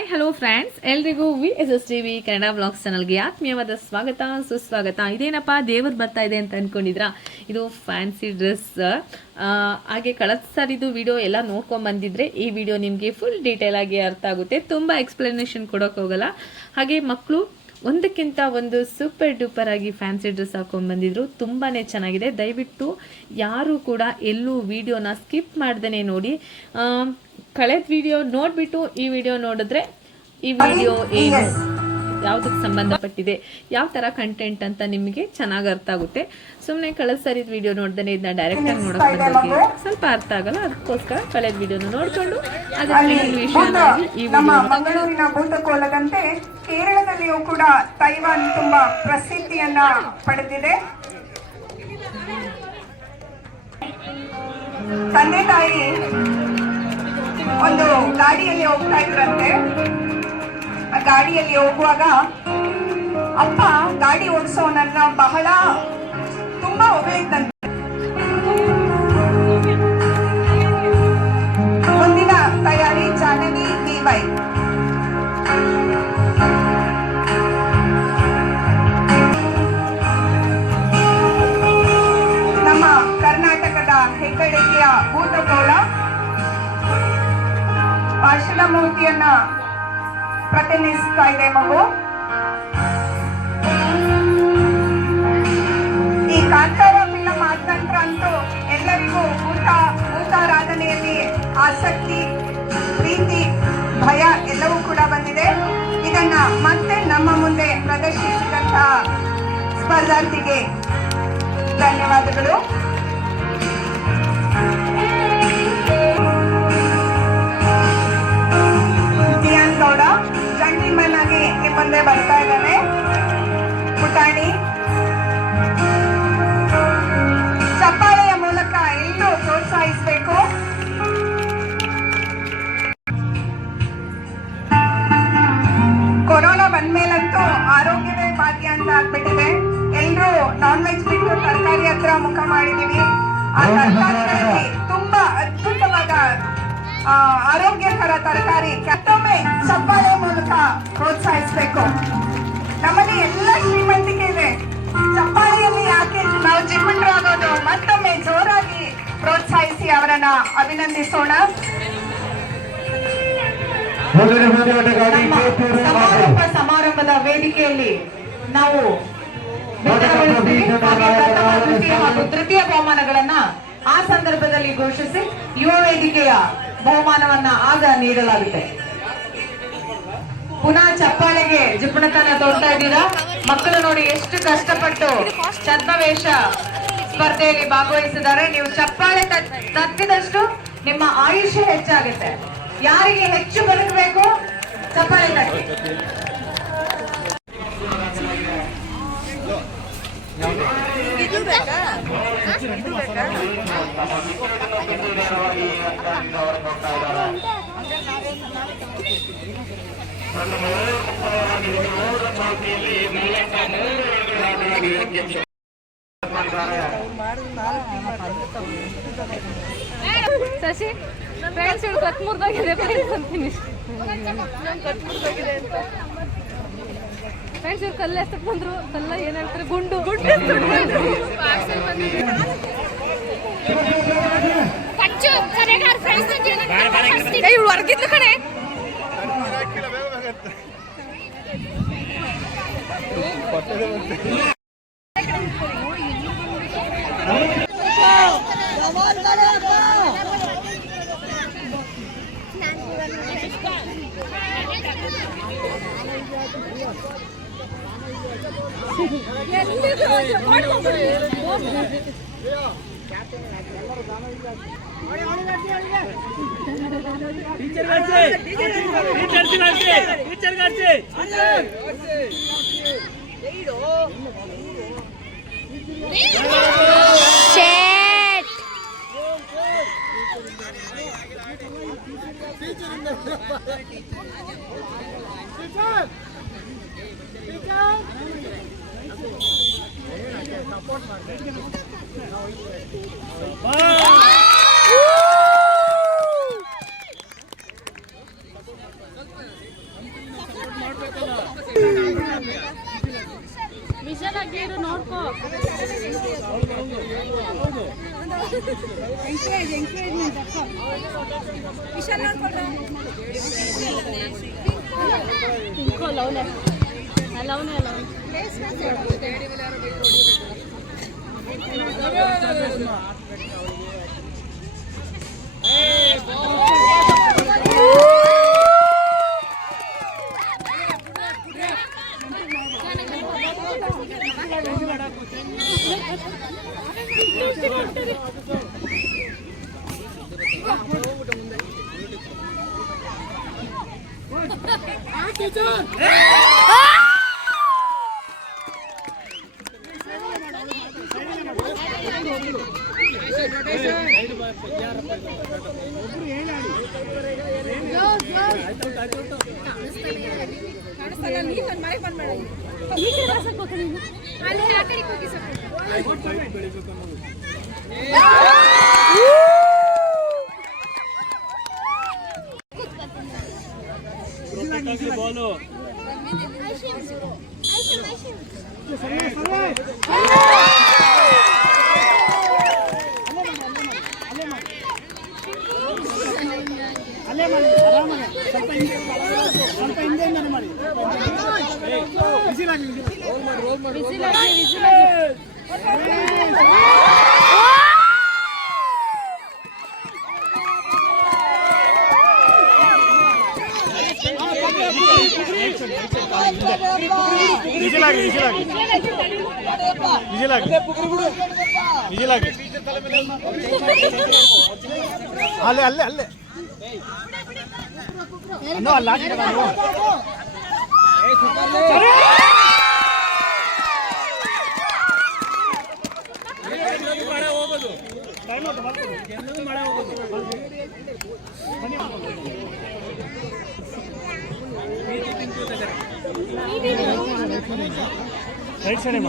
Hi hello friends, ಎಲ್ರಿಗೂ VSSTV Kannada blogs ಚಾನಲ್ಗೆ ಆತ್ಮೀಯವಾದ ಸ್ವಾಗತ ಸುಸ್ವಾಗತ. ಇದೇನಪ್ಪ ದೇವರು ಬರ್ತಾ ಇದೆ ಅಂತ ಅನ್ಕೊಂಡಿದ್ರಾ? ಇದು ಫ್ಯಾನ್ಸಿ ಡ್ರೆಸ್. ಹಾಗೆ ಕಳೆದ ಸಾರಿದು ವಿಡಿಯೋ ಎಲ್ಲ ನೋಡ್ಕೊಂಡ್ ಬಂದಿದ್ರೆ ಈ ವಿಡಿಯೋ ನಿಮಗೆ ಫುಲ್ ಡೀಟೇಲ್ ಆಗಿ ಅರ್ಥ ಆಗುತ್ತೆ. ತುಂಬ ಎಕ್ಸ್ಪ್ಲನೇಷನ್ ಕೊಡೋಕೆ ಹೋಗಲ್ಲ. ಹಾಗೆ ಮಕ್ಕಳು ಒಂದಕ್ಕಿಂತ ಒಂದು ಸೂಪರ್ ಡೂಪರ್ ಆಗಿ ಫ್ಯಾನ್ಸಿ ಡ್ರೆಸ್ ಹಾಕೊಂಡು ಬಂದಿದ್ರು. ತುಂಬಾ ಚೆನ್ನಾಗಿದೆ. ದಯವಿಟ್ಟು ಯಾರು ಕೂಡ ಎಲ್ಲೂ ವಿಡಿಯೋನ ಸ್ಕಿಪ್ ಮಾಡ್ದೇ ನೋಡಿ. ಕಳೆದ ವಿಡಿಯೋ ನೋಡಿಬಿಟ್ಟು ಈ ವಿಡಿಯೋ ನೋಡಿದ್ರೆ ಈ ವಿಡಿಯೋ ಏನು, ಯಾವುದಕ್ಕೆ ಸಂಬಂಧಪಟ್ಟಿದೆ, ಯಾವ ಥರ ಕಂಟೆಂಟ್ ಅಂತ ನಿಮಗೆ ಚೆನ್ನಾಗಿ ಅರ್ಥ ಆಗುತ್ತೆ. ಸುಮ್ಮನೆ ಕಳೆದ ಸರಿದ ವಿಡಿಯೋ ನೋಡ್ದೇ ಇದನ್ನ ಡೈರೆಕ್ಟಾಗಿ ನೋಡೋಕೆ ಬಂದವ್ರಿಗೆ ಸ್ವಲ್ಪ ಅರ್ಥ ಆಗಲ್ಲ. ಅದಕ್ಕೋಸ್ಕರ ಕಳೆದ ವಿಡಿಯೋನ ನೋಡಿಕೊಂಡು ಅದಕ್ಕೆ ವಿಷಯವಾಗಿ ಈ ನಮ್ಮ ಮಂಗಳೂರಿನ ಭೂತಕೋಲದಂತೆ ಕೇರಳದಲ್ಲಿಯೂ ಕೂಡ ತೈವಾನ್ ತುಂಬಾ ಪ್ರಸಿದ್ಧಿಯನ್ನ ಪಡೆದಿದೆ. ತಂದೆ ತಾಯಿ ಒಂದು ಗಾಡಿಯಲ್ಲಿ ಹೋಗ್ತಾ ಇದ್ರಂತೆ. ಆ ಗಾಡಿಯಲ್ಲಿ ಹೋಗುವಾಗ ಅಪ್ಪ ಗಾಡಿ ಓಡಿಸೋನನ್ನ ಬಹಳ ತುಂಬಾ ಹೊಗಳಿದ್ದಂತೆ. ಮುಂದಿನ ತಯಾರಿ ಜಾಹ್ನವಿ DY. ನಮ್ಮ ಕರ್ನಾಟಕದ ಹೆಗ್ಗಳಿಕೆಯ ಭೂತಕೋಲ ಪಾರ್ಶ್ವದ ಮೂರ್ತಿಯನ್ನ ಪ್ರತಿನಿಧಿಸ್ತಾ ಇದೆ ಮಗು. ಈ ಕಾಂತಾರ ಫಿಲಂ ಆದ ನಂತರ ಅಂತೂ ಎಲ್ಲರಿಗೂ ಭೂತಾರಾಧನೆಯಲ್ಲಿ ಆಸಕ್ತಿ, ಪ್ರೀತಿ, ಭಯ ಎಲ್ಲವೂ ಕೂಡ ಬಂದಿದೆ. ಇದನ್ನ ಮತ್ತೆ ನಮ್ಮ ಮುಂದೆ ಪ್ರದರ್ಶಿಸಿದಂತಹ ಸ್ಪರ್ಧಾರ್ಥಿಗೆ ಧನ್ಯವಾದಗಳು. ಗೌಡ ಜಂಟಿಲ್ಮನ್ ಆಗಿ ನಿಮ್ಮ ಮುಂದೆ ಬರ್ತಾ ಇದ್ದಾನೆ. ಪುಟಾಣಿ ಚಪ್ಪಾಳೆಯ ಮೂಲಕ ಎಲ್ಲರೂ ಪ್ರೋತ್ಸಾಹಿಸಬೇಕು. ಕೊರೋನಾ ಬಂದ್ಮೇಲಂತೂ ಆರೋಗ್ಯವೇ ಭಾಗ್ಯ ಅಂತ ಆಗ್ಬಿಟ್ಟಿದೆ. ಎಲ್ಲರೂ ನಾನ್ ವೆಜ್ ಬಿಟ್ಟು ತರಕಾರಿ ಹತ್ರ ಮುಖ ಮಾಡಿದೀವಿ. ಆ ತರಕಾರಿಗಳಲ್ಲಿ ತುಂಬಾ ಅದ್ಭುತವಾದ ಆರೋಗ್ಯಕರ ತರಕಾರಿ ಮತ್ತೊಮ್ಮೆ ಚಪ್ಪಾಳೆ ಮೂಲಕ ಪ್ರೋತ್ಸಾಹಿಸಬೇಕು. ನಮ್ಮಲ್ಲಿ ಎಲ್ಲ ಶ್ರೀಮಂತಿಕೆ ಇದೆ. ಚಪ್ಪಾಳೆಯಲ್ಲಿ ಯಾಕೆ ನಾವು ಜಿಮ್ಮಂಡರಾಗೋದು? ಮತ್ತೊಮ್ಮೆ ಜೋರಾಗಿ ಪ್ರೋತ್ಸಾಹಿಸಿ ಅವರನ್ನ ಅಭಿನಂದಿಸೋಣ. ಸಮಾರಂಭದ ವೇದಿಕೆಯಲ್ಲಿ ನಾವು ಹಾಗೂ ತೃತೀಯ ಬಹುಮಾನಗಳನ್ನ ಆ ಸಂದರ್ಭದಲ್ಲಿ ಘೋಷಿಸಿ ಯುವ ವೇದಿಕೆಯ ಬಹುಮಾನವನ್ನ ಆಗ ನೀಡಲಾಗುತ್ತೆ. ಪುನಃ ಚಪ್ಪಾಳೆಗೆ ಜಿಪುಣತನ ತೋರ್ತಾ ಇದ್ದೀರಾ. ಮಕ್ಕಳು ನೋಡಿ ಎಷ್ಟು ಕಷ್ಟಪಟ್ಟು ಛದ್ಮವೇಷ ಸ್ಪರ್ಧೆಯಲ್ಲಿ ಭಾಗವಹಿಸಿದ್ದಾರೆ. ನೀವು ಚಪ್ಪಾಳೆ ತಟ್ಟಿದಷ್ಟು ನಿಮ್ಮ ಆಯುಷ್ಯ ಹೆಚ್ಚಾಗುತ್ತೆ. ಯಾರಿಗೆ ಹೆಚ್ಚು ಬದುಕಬೇಕು ಚಪ್ಪಾಳೆ ತಟ್ಟಿ. ಶಶಿ ಫ್ರೆಂಡ್ಸ್ ಹೇಳಿ ಕತ್ಮೂರ್ದಾಗಿದೆ ಫ್ರೆಂಡ್ಸ್ ಅಂತೀನಿ. ಫ್ರೆಂಡ್ಸ್ ಇವ್ರು ಕಲ್ಲು ಎಷ್ಟಕ್ಕೆ ಬಂದ್ರು? ಕಲ್ಲ ಏನ್ ಹೇಳ್ತಾರೆ? ಗುಂಡು ಇವಳು ಹೊರಗಿದ್ಲು ಕಣೆ. ನೋಡ್ಕೋ ಅಲ್ಲೇ ಅಲ್ಲೇ ಅಲ್ಲೇ ಅನ್ನೋ ಅಲ್ಲ ರೈಟ್ ಸೈಡ್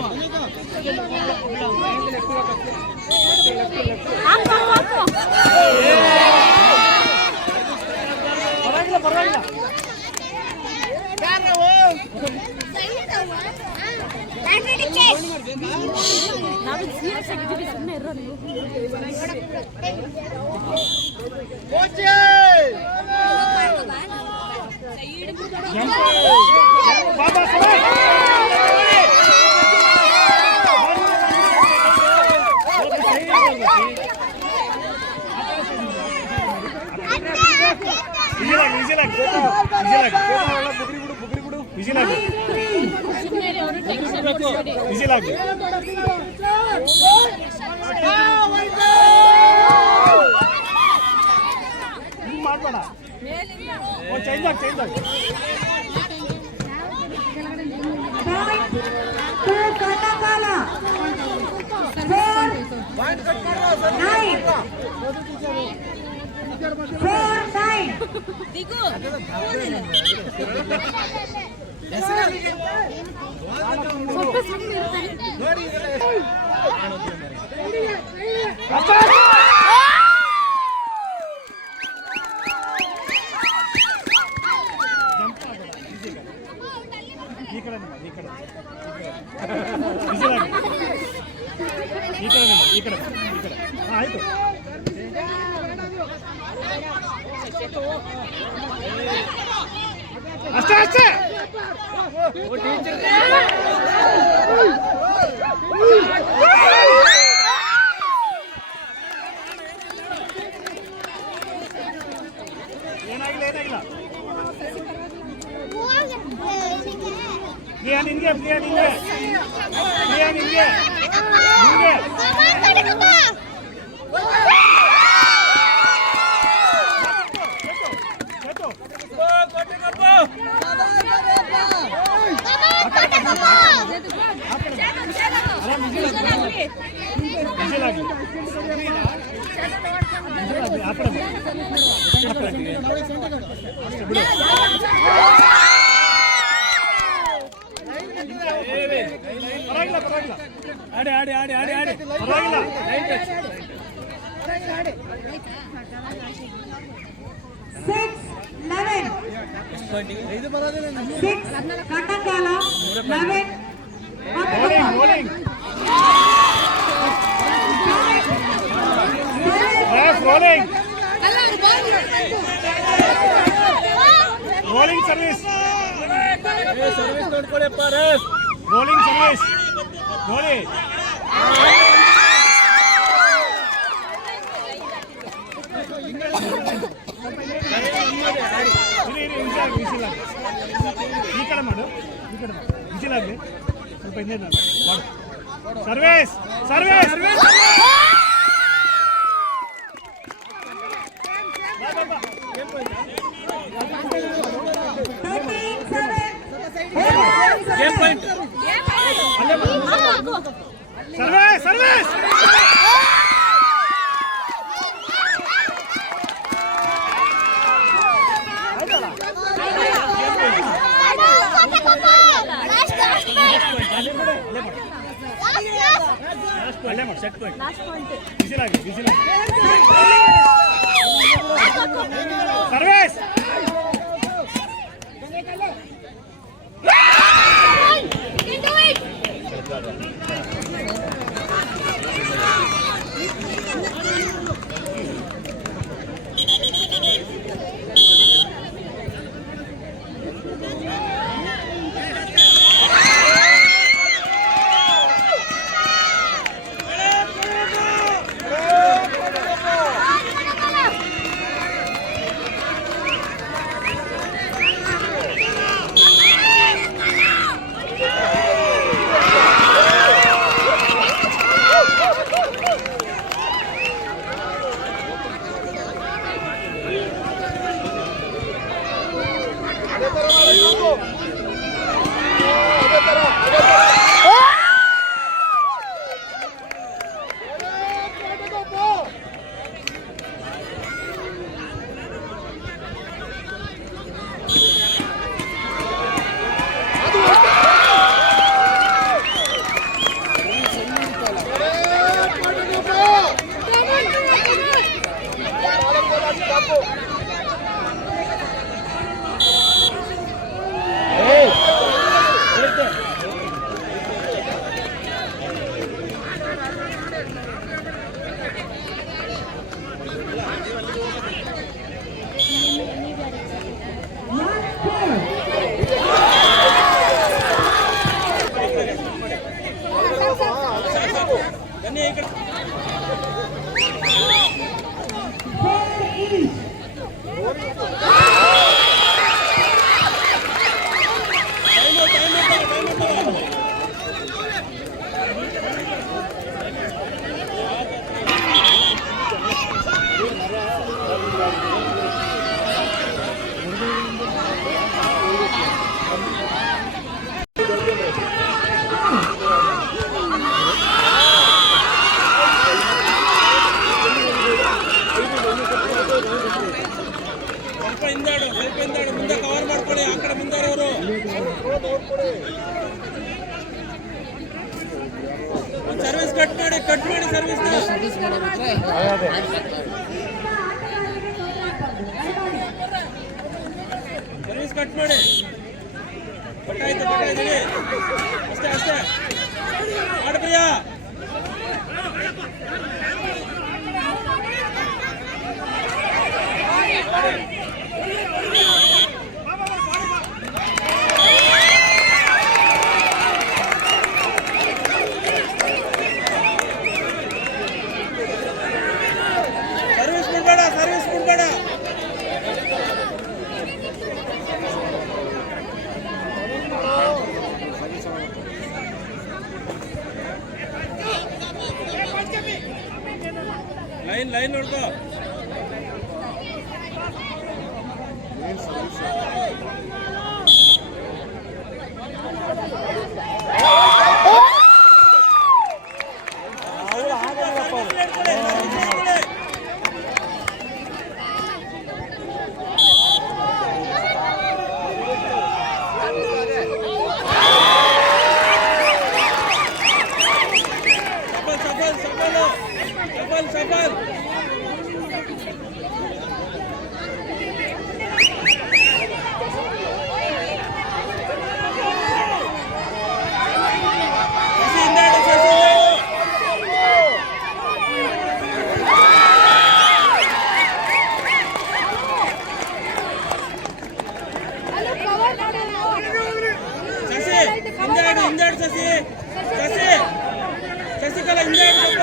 ಪರವಾಗಿಲ್ಲ ಪರವಾಗಿಲ್ಲ ನಾವು ಸೀರಿಯಸ್ ಆಗಿದ್ದೀವಿ ಸುಮ್ಮನೆ ಇರೋ ನೀವು ಮಾಡ್ಬೇಡ ಚೇಂಜ್ ಆಗಿ ಚೇಂಜ್ ಆಗಿ ಈ ಕಡೆ ಈ ಕಡೆ ಈ ಕಡೆ ಆಯ್ತು ಅಷ್ಟೇ ಅಷ್ಟೇ ಏನಾಗಿಲ್ಲ ಏನಾಗಿಲ್ಲ ಪ್ರಿಯಾ ನಿನ್ಗೆ ಪ್ರಿಯಾ ನಿನ್ಗೆ ಪ್ರಿಯಾ ನಿನ್ಗೆ ನಿನ್ಗೆ ಆಡಿ ಆಡಿ ಆಡಿ ಆಡಿ ಆಡಿ ಪರವಾಗಿಲ್ಲ 6 11 6 ಕಟಕಾಲ 11 rolling rolling rolling rolling service service ನೋಡ್ಕೊಳ್ಳಪ್ಪ ರೋಲಿಂಗ್ ಸರ್ವಿಸ್ ನೋಡಿ ಈ ಕಡೆ ಮಾಡು ವಿಜಿಲಾಗಲಿ ಸ್ವಲ್ಪ ಹಿಂದೆ ಮಾಡು ಸರ್ವಿಸ್ ಸರ್ವಿಸ್ ಸರ್ವಿಸ್ ಸರ್ವಿಸ್ ಅಲ್ಲೇ ಮಾಡಿ ಸೆಟ್ ಪಾಯಿಂಟ್ ಬಿಸಿಲಾಗಿ ಸರ್ವಿಸ್ ಮುಂದೆ ಕವರ್ ಮಾಡ್ಕೊಳ್ಳಿ ಆ ಕಡೆ ಮುಂದೆ ಅವರು ಸರ್ವಿಸ್ ಕಟ್ ಮಾಡಿ ಸರ್ವಿಸ್ ಸರ್ವಿಸ್ ಕಟ್ ಮಾಡಿ ಪಟ್ಟಾಯ್ತು ಅಷ್ಟೇ ಮಾಡ್ಬಿಯ ಸರ್ವಿಸ್ ಕೊಡ್ಬೇಡ ಲೈನ್ ನೋಡ್ಕೋ ಸಫಲ್ ಶಶಿ ಹಿಂದಾಡು ಶಶಿ ಶಶಿಕಲ ಹಿಂದಾಡು ಸ್ವಲ್ಪ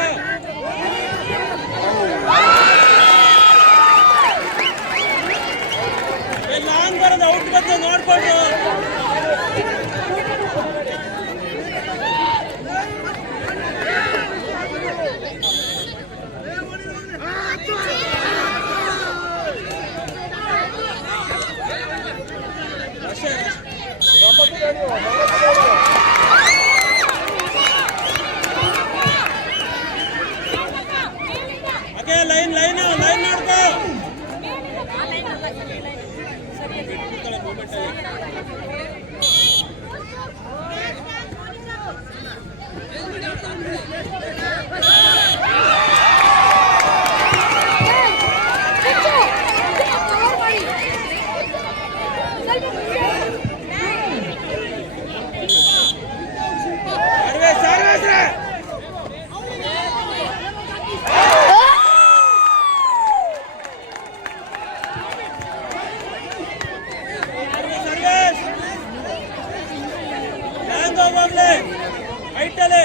ಲಾಂಗ್ ಬರೋದು ಔಟ್ ಬಂದು ನೋಡ್ಕೊಂಡು ಅದೇ ಲೈನ್ ನೋಡ್ಕೋ ಐಟಲೆ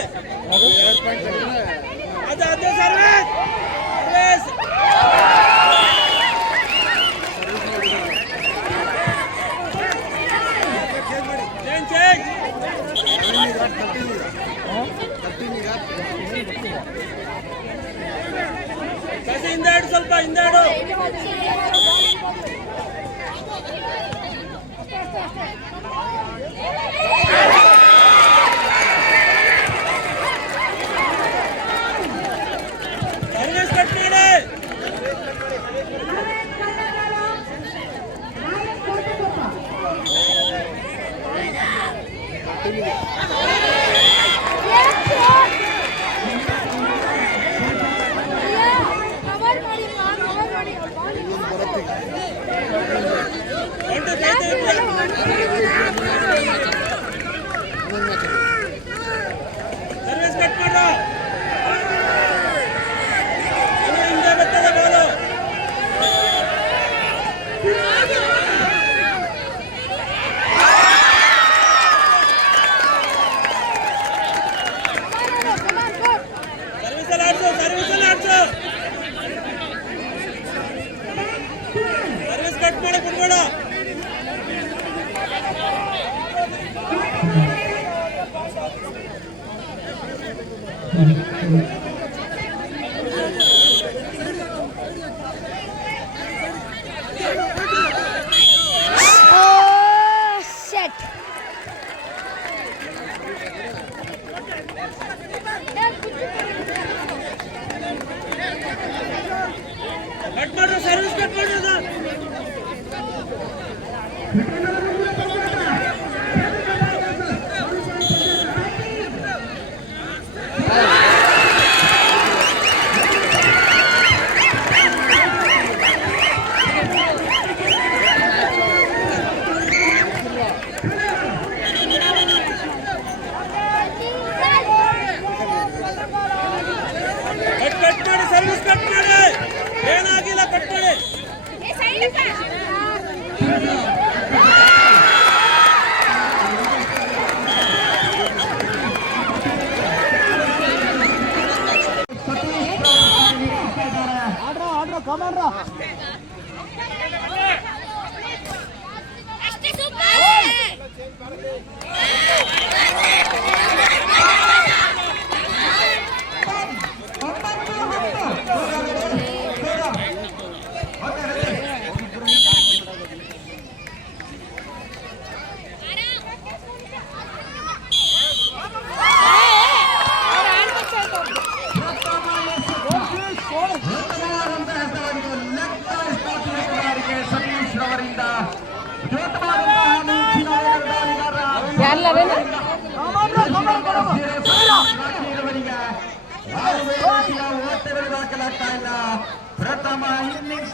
ಅದೇ ಸರ್ವಿಸ್ ಚೇಂಜ್ ಶಶಿ ಹಿಂದಾಡು ಸ್ವಲ್ಪ ಹಿಂದಾಡು ಸರ್ವಿಸ್ ಕಟ್ ಮಾಡಿ ಸರ್ವಿಸ್ ಕಟ್ ಮಾಡು ಹಿಂದೆ ಬರ್ತದೆ ಬಾಲು ಸರ್ವಿಸಲ್ಲಿ ಆಡ್ಸು ಸರ್ವಿಸ್ ಕಟ್ ಮಾಡಿ ಕೊಡ್ಬೇಡ ಕಟ್ ಮಾಡು ಸರ್ವಿಸ್ ಕಟ್ ಮಾಡು ಕಟ್ ಮಾಡಿ ಸರ್ವಿಸ್ ಕಟ್ ಮಾಡಿ ಏನಾಗಿಲ್ಲ ಕಟ್ ಮಾಡಿ ಪ್ರಥಮ ಇನ್ನಿಂಗ್ಸ್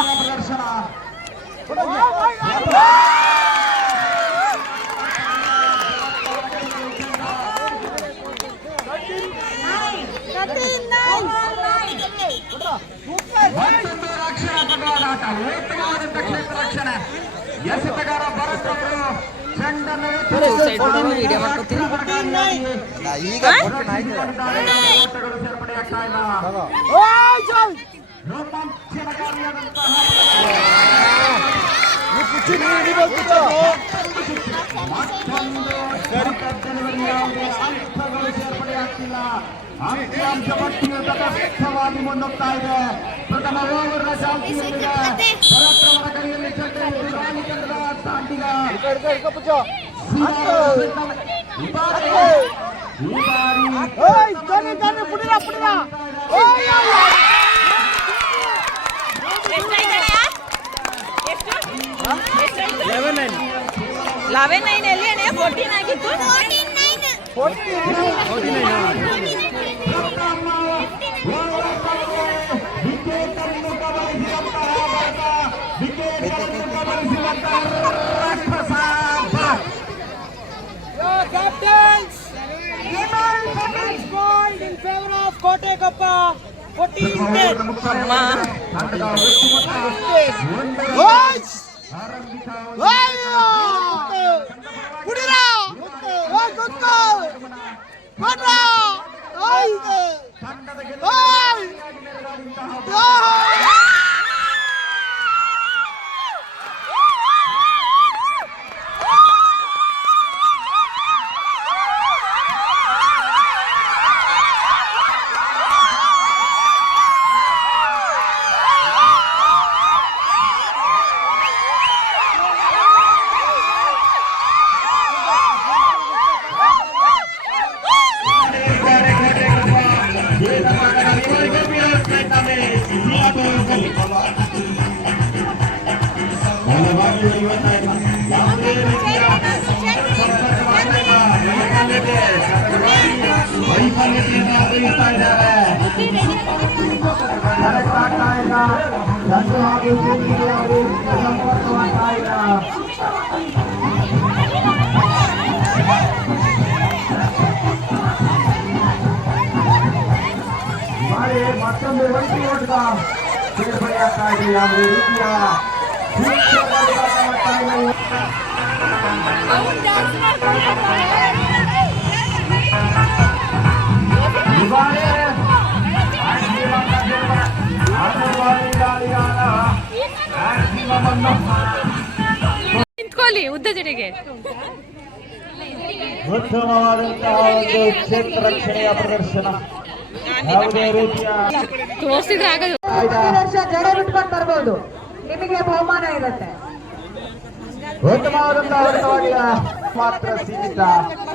ಪ್ರದರ್ಶನ ಮತ್ತೊಂದು ರಕ್ಷಣಾತ್ಮಕ ಆಟ, ಉತ್ತಮವಾದಂತ ಕ್ಷೇತ್ರ ರಕ್ಷಣೆ. ಎಸೆತಗಾರ ಭರತ್ ಅವರು ಚೆಂಡನ್ನು ಓಟಗಳು ಸೇರ್ಪಡೆಯಾಗ್ತಾ ಇಲ್ಲ. ರೋಮಾಂಚನಕಾರಿಯಾದಂತಹ ಮತ್ತೊಂದು ಯಾವುದೇ ಅಂಶಗಳು ಸೇರ್ಪಡೆಯಾಗ್ತಿಲ್ಲ. ಅಂಕಿಅಂಶ ಪಟ್ಟಿಯು ತಟಸ್ಥವಾಗಿ ಮುನ್ನುಗ್ತಾ ಇದೆ. ಪ್ರಥಮ ಓವರ್ನ ಚಾಲ್ತಿಯಲ್ಲಿದೆ. ಭರತ್ರವರ ಕೈಯಲ್ಲಿ ಚೆಂಡು ರಾಣಿಚಂದ್ರ ತಾಂಡಿಗ ಈ ಬಾರಿ ಲೆವೆನ್ ನೈನ್ ಎಲ್ಲಿ ಅಣ್ಣ 14 ಆಗಿತ್ತು. ಕೋಟೆ ಕಪ್ಪ 14 ವೈಫಲ್ಯತೆಯನ್ನು ಅರಿಯುತ್ತಾ ಇದ್ದಾರೆ. ಕರೆಕ್ಟ್ ಆಗ್ತಾ ಇಲ್ಲ. ಚಂದ್ರು ಹಾಗೂ ಸಿಂಧು ಅವರು ಸಂಪರ್ಕವಾಗ್ತಾ ಇಲ್ಲ. ಬಾರಿ ಮತ್ತೊಂದು ಒಂಟಿ ಓಟದ ಸೇರ್ಪಡೆಯಾಗ್ತಾ ಇದೆ. ಯಾವುದೇ ರೀತಿಯ ನಿಂತ್ಕೊಳ್ಳಿ ಉದ್ದ ಜಡೆಗೆ. ಉತ್ತಮವಾದಂತಹ ಒಂದು ಕ್ಷೇತ್ರ ರಕ್ಷಣೆಯ ಪ್ರದರ್ಶನ. ಯಾವುದೇ ರೀತಿಯ ತೋರಿಸಿದ್ರೆ ಆಗದು. ವರ್ಷ ಜಡ ಬಿಟ್ಕೊಂಡು ಬರ್ಬೋದು, ನಿಮಗೆ ಬಹುಮಾನ ಇರುತ್ತೆ. ಉತ್ತಮವಾದಂತಹ ಮಾತ್ರ ಸೀಮಿತ.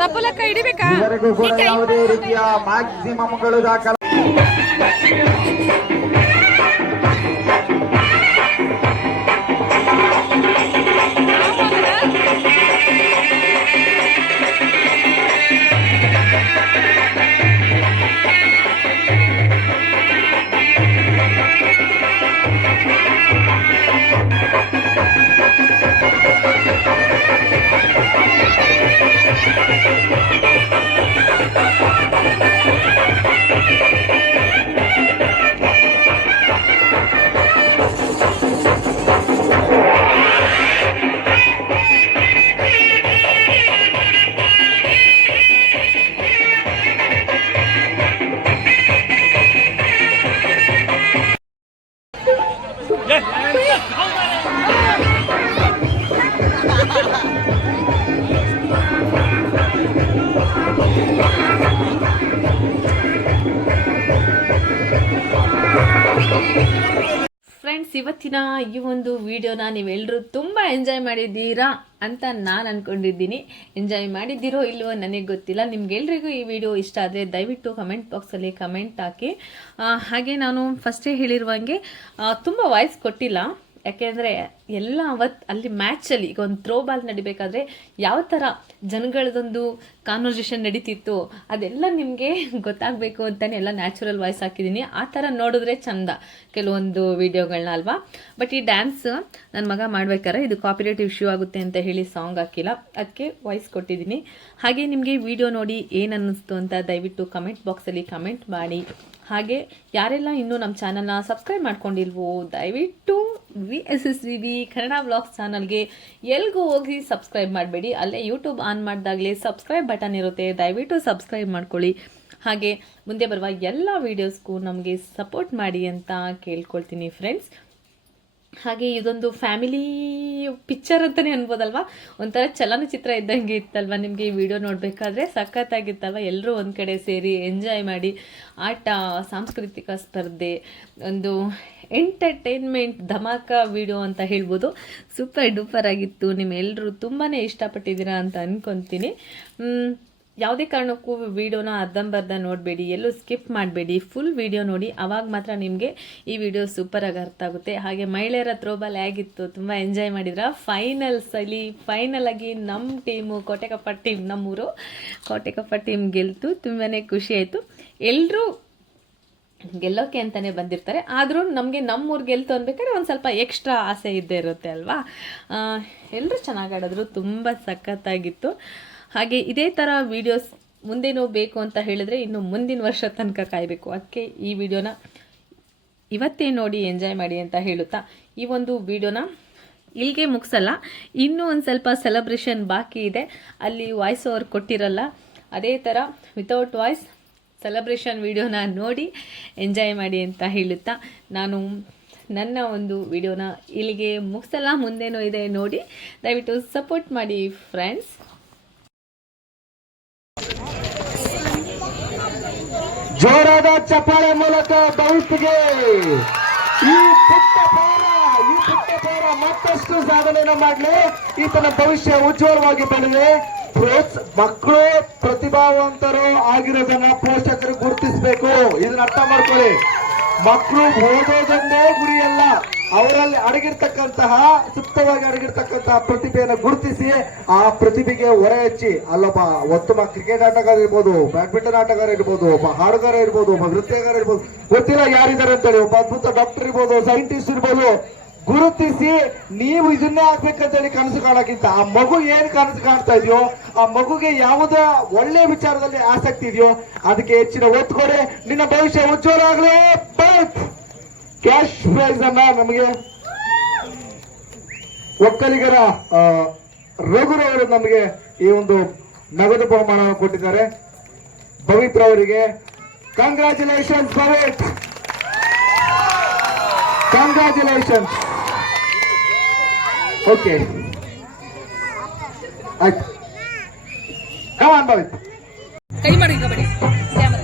ತಪ್ಪಲಕ್ಕ ಹಿಡಿಬೇಕಾ? ಇವರಿಗೂ ಕೂಡ ಯಾವುದೇ ರೀತಿಯ ಮ್ಯಾಕ್ಸಿಮಮ್ಗಳು ದಾಖಲ. ಫ್ರೆಂಡ್ಸ್, ಇವತ್ತಿನ ಈ ಒಂದು ವಿಡಿಯೋನ ನೀವೆಲ್ಲರೂ ತುಂಬ ಎಂಜಾಯ್ ಮಾಡಿದ್ದೀರಾ ಅಂತ ನಾನು ಅಂದ್ಕೊಂಡಿದ್ದೀನಿ. ಎಂಜಾಯ್ ಮಾಡಿದ್ದೀರೋ ಇಲ್ವೋ ನನಗೆ ಗೊತ್ತಿಲ್ಲ. ನಿಮ್ಗೆಲ್ರಿಗೂ ಈ ವಿಡಿಯೋ ಇಷ್ಟ ಆದರೆ ದಯವಿಟ್ಟು ಕಮೆಂಟ್ ಬಾಕ್ಸಲ್ಲಿ ಕಮೆಂಟ್ ಹಾಕಿ. ಹಾಗೆ ನಾನು ಫಸ್ಟೇ ಹೇಳಿರುವಂಗೆ ತುಂಬ ವಾಯ್ಸ್ ಕೊಟ್ಟಿಲ್ಲ, ಯಾಕೆಂದರೆ ಎಲ್ಲ ಅಲ್ಲಿ ಮ್ಯಾಚಲ್ಲಿ ಈಗ ಒಂದು ಥ್ರೋ ಬಾಲ್ ನಡಿಬೇಕಾದ್ರೆ ಯಾವ ಥರ ಜನಗಳದೊಂದು ಕಾನ್ವರ್ಸೇಷನ್ ನಡೀತಿತ್ತು ಅದೆಲ್ಲ ನಿಮಗೆ ಗೊತ್ತಾಗಬೇಕು ಅಂತಲೇ ಎಲ್ಲ ನ್ಯಾಚುರಲ್ ವಾಯ್ಸ್ ಹಾಕಿದ್ದೀನಿ. ಆ ಥರ ನೋಡಿದ್ರೆ ಚಂದ ಕೆಲವೊಂದು ವಿಡಿಯೋಗಳನ್ನ ಅಲ್ವಾ. ಬಟ್ ಈ ಡ್ಯಾನ್ಸ್ ನನ್ನ ಮಗ ಮಾಡ್ಬೇಕಾದ್ರೆ ಇದು ಕಾಪಿರೈಟ್ ಇಶ್ಯೂ ಆಗುತ್ತೆ ಅಂತ ಹೇಳಿ ಸಾಂಗ್ ಹಾಕಿಲ್ಲ, ಅದಕ್ಕೆ ವಾಯ್ಸ್ ಕೊಟ್ಟಿದ್ದೀನಿ. ಹಾಗೆ ನಿಮಗೆ ವಿಡಿಯೋ ನೋಡಿ ಏನು ಅನ್ನಿಸ್ತು ಅಂತ ದಯವಿಟ್ಟು ಕಮೆಂಟ್ ಬಾಕ್ಸಲ್ಲಿ ಕಮೆಂಟ್ ಮಾಡಿ. ಹಾಗೆ ಯಾರೆಲ್ಲ ಇನ್ನೂ ನಮ್ಮ ಚಾನಲ್ನ ಸಬ್ಸ್ಕ್ರೈಬ್ ಮಾಡ್ಕೊಂಡಿಲ್ವೋ ದಯವಿಟ್ಟು VSSVB ಕನ್ನಡ ವ್ಲಾಗ್ಸ್ ಚಾನಲ್ಗೆ ಎಲ್ಗೂ ಹೋಗಿ ಸಬ್ಸ್ಕ್ರೈಬ್ ಮಾಡಬೇಡಿ. ಅಲ್ಲೇ ಯೂಟ್ಯೂಬ್ ಆನ್ ಮಾಡಿದಾಗಲೇ ಸಬ್ಸ್ಕ್ರೈಬ್ ಬಟನ್ ಇರುತ್ತೆ, ದಯವಿಟ್ಟು ಸಬ್ಸ್ಕ್ರೈಬ್ ಮಾಡ್ಕೊಳ್ಳಿ. ಹಾಗೆ ಮುಂದೆ ಬರುವ ಎಲ್ಲ ವೀಡಿಯೋಸ್ಗೂ ನಮಗೆ ಸಪೋರ್ಟ್ ಮಾಡಿ ಅಂತ ಕೇಳ್ಕೊಳ್ತೀನಿ ಫ್ರೆಂಡ್ಸ್. ಹಾಗೆ ಇದೊಂದು ಫ್ಯಾಮಿಲಿ ಪಿಕ್ಚರ್ ಅಂತಲೇ ಅನ್ಬೋದಲ್ವಾ, ಒಂಥರ ಚಲನಚಿತ್ರ ಇದ್ದಂಗೆ ಇತ್ತಲ್ವ. ನಿಮಗೆ ಈ ವಿಡಿಯೋ ನೋಡಬೇಕಾದ್ರೆ ಸಖತ್ತಾಗಿತ್ತಲ್ವ. ಎಲ್ಲರೂ ಒಂದು ಕಡೆ ಸೇರಿ ಎಂಜಾಯ್ ಮಾಡಿ ಆಟ, ಸಾಂಸ್ಕೃತಿಕ ಸ್ಪರ್ಧೆ, ಒಂದು ಎಂಟರ್ಟೈನ್ಮೆಂಟ್ ಧಮಾಕ ವಿಡಿಯೋ ಅಂತ ಹೇಳ್ಬೋದು. ಸೂಪರ್ ಡೂಪರ್ ಆಗಿತ್ತು. ನಿಮ್ಮೆಲ್ಲರೂ ತುಂಬಾ ಇಷ್ಟಪಟ್ಟಿದ್ದೀರಾ ಅಂತ ಅಂದ್ಕೊತೀನಿ. ಯಾವುದೇ ಕಾರಣಕ್ಕೂ ವಿಡಿಯೋನ ಅರ್ಧಂಬರ್ಧ ನೋಡಬೇಡಿ, ಎಲ್ಲೂ ಸ್ಕಿಪ್ ಮಾಡಬೇಡಿ, ಫುಲ್ ವಿಡಿಯೋ ನೋಡಿ. ಆವಾಗ ಮಾತ್ರ ನಿಮಗೆ ಈ ವಿಡಿಯೋ ಸೂಪರಾಗಿ ಅರ್ಥ ಆಗುತ್ತೆ. ಹಾಗೆ ಮಹಿಳೆಯರ ಥ್ರೋಬಾಲ್ ಹೇಗಿತ್ತು, ತುಂಬ ಎಂಜಾಯ್ ಮಾಡಿದ್ರ. ಫೈನಲ್ ಆಗಿ ನಮ್ಮ ಟೀಮು ಕೋಟೆಕಪ್ಪ ಟೀಮ್, ನಮ್ಮೂರು ಕೋಟೆಕಪ್ಪ ಟೀಮ್ ಗೆಲ್ತು. ತುಂಬಾ ಖುಷಿ ಆಯಿತು. ಎಲ್ಲರೂ ಗೆಲ್ಲೋಕೆ ಅಂತಲೇ ಬಂದಿರ್ತಾರೆ, ಆದರೂ ನಮಗೆ ನಮ್ಮೂರು ಗೆಲ್ತು ಅನ್ಬೇಕಾದ್ರೆ ಒಂದು ಸ್ವಲ್ಪ ಎಕ್ಸ್ಟ್ರಾ ಆಸೆ ಇದ್ದೇ ಇರುತ್ತೆ ಅಲ್ವಾ. ಎಲ್ಲರೂ ಚೆನ್ನಾಗಿ ಆಡಿದ್ರು, ತುಂಬ ಸಖತ್ತಾಗಿತ್ತು. ಹಾಗೆ ಇದೇ ಥರ ವೀಡಿಯೋಸ್ ಮುಂದೇನೂ ಬೇಕು ಅಂತ ಹೇಳಿದ್ರೆ ಇನ್ನು ಮುಂದಿನ ವರ್ಷ ತನಕ ಕಾಯಬೇಕು. ಅದಕ್ಕೆ ಈ ವಿಡಿಯೋನ ಇವತ್ತೇ ನೋಡಿ ಎಂಜಾಯ್ ಮಾಡಿ ಅಂತ ಹೇಳುತ್ತಾ ಈ ಒಂದು ವಿಡಿಯೋನ ಇಲ್ಲಿಗೆ ಮುಗಿಸಲ್ಲ. ಇನ್ನೂ ಒಂದು ಸ್ವಲ್ಪ ಸೆಲೆಬ್ರೇಷನ್ ಬಾಕಿ ಇದೆ, ಅಲ್ಲಿ ವಾಯ್ಸ್ ಓವರ್ ಕೊಟ್ಟಿರಲ್ಲ. ಅದೇ ಥರ ವಿತೌಟ್ ವಾಯ್ಸ್ ಸೆಲೆಬ್ರೇಷನ್ ವಿಡಿಯೋನ ನೋಡಿ ಎಂಜಾಯ್ ಮಾಡಿ ಅಂತ ಹೇಳುತ್ತಾ ನಾನು ನನ್ನ ಒಂದು ವಿಡಿಯೋನ ಇಲ್ಲಿಗೆ ಮುಗಿಸಲ್ಲ. ಮುಂದೇನೂ ಇದೆ ನೋಡಿ, ದಯವಿಟ್ಟು ಸಪೋರ್ಟ್ ಮಾಡಿ ಫ್ರೆಂಡ್ಸ್. ಜೋರಾದ ಚಪ್ಪಾಳೆ ಮೂಲಕ ಭವಿಷ್ಯಗೆ ಈ ಪುಟ್ಟ ಪೌರ ಮತ್ತಷ್ಟು ಸಾಧನೆಯನ್ನು ಮಾಡಲಿ. ಈತನ ಭವಿಷ್ಯ ಉಜ್ವಲವಾಗಿ ಬೆಳೆದೆ. ಮಕ್ಕಳು ಪ್ರತಿಭಾವಂತರು ಆಗಿರೋದನ್ನ ಪೋಷಕರು ಗುರುತಿಸಬೇಕು. ಇದನ್ನ ಅರ್ಥ ಮಾಡ್ಕೊಳ್ಳಿ. ಮಕ್ಕಳು ಓದೋದನ್ನೇ ಗುರಿಯಲ್ಲ, ಅವರಲ್ಲಿ ಅಡಗಿರ್ತಕ್ಕಂತಹ ಸುಪ್ತವಾಗಿ ಅಡಗಿರ್ತಕ್ಕಂತಹ ಪ್ರತಿಭೆಯನ್ನು ಗುರುತಿಸಿ ಆ ಪ್ರತಿಭೆಗೆ ಹೊರೆ ಹಚ್ಚಿ, ಅಲ್ಲೊಬ್ಬ ಉತ್ತಮ ಕ್ರಿಕೆಟ್ ಆಟಗಾರ ಇರ್ಬೋದು, ಬ್ಯಾಡ್ಮಿಂಟನ್ ಆಟಗಾರ ಇರ್ಬೋದು, ಒಬ್ಬ ಹಾಡುಗಾರ ಇರ್ಬೋದು, ಒಬ್ಬ ನೃತ್ಯಗಾರ ಇರ್ಬೋದು, ಗೊತ್ತಿಲ್ಲ ಯಾರಿದ್ದಾರೆ ಅಂತೇಳಿ, ಒಬ್ಬ ಅದ್ಭುತ ಡಾಕ್ಟರ್ ಇರ್ಬೋದು, ಸೈಂಟಿಸ್ಟ್ ಇರ್ಬೋದು, ಗುರುತಿಸಿ ನೀವು ಇದನ್ನೇ ಆಗ್ಬೇಕಂತೇಳಿ ಕನಸು ಕಾಣಕ್ಕಿಂತ ಆ ಮಗು ಏನ್ ಕನಸು ಕಾಣ್ತಾ ಇದೆಯೋ, ಆ ಮಗುಗೆ ಯಾವುದೇ ಒಳ್ಳೆ ವಿಚಾರದಲ್ಲಿ ಆಸಕ್ತಿ ಇದೆಯೋ ಅದಕ್ಕೆ ಹೆಚ್ಚಿನ ಒತ್ತು ಕೊಡಿ. ನಿನ್ನ ಭವಿಷ್ಯ ಉಜ್ವಲ ಆಗಲಿ. ಕ್ಯಾಶ್ ಪ್ರೈಸ್ ಅನ್ನ ನಮಗೆ ಒಕ್ಕಲಿಗರ ರಘುರವರು ನಮಗೆ ಈ ಒಂದು ನಗದು ಬಹುಮಾನವನ್ನು ಕೊಟ್ಟಿದ್ದಾರೆ. ಪವಿತ್ರ ಅವರಿಗೆ ಕಂಗ್ರಾಚುಲೇಷನ್ಸ್ ಪವಿತ್, ಕಂಗ್ರಾಚುಲೇಷನ್ಸ್. ಓಕೆ, ಆಯ್ತು. ಕಮಾನ್ ಪವಿತ್. ಕೈ ಮಾಡಿ ಕಬಡ್ಡಿ ಕ್ಯಾಮರಾ.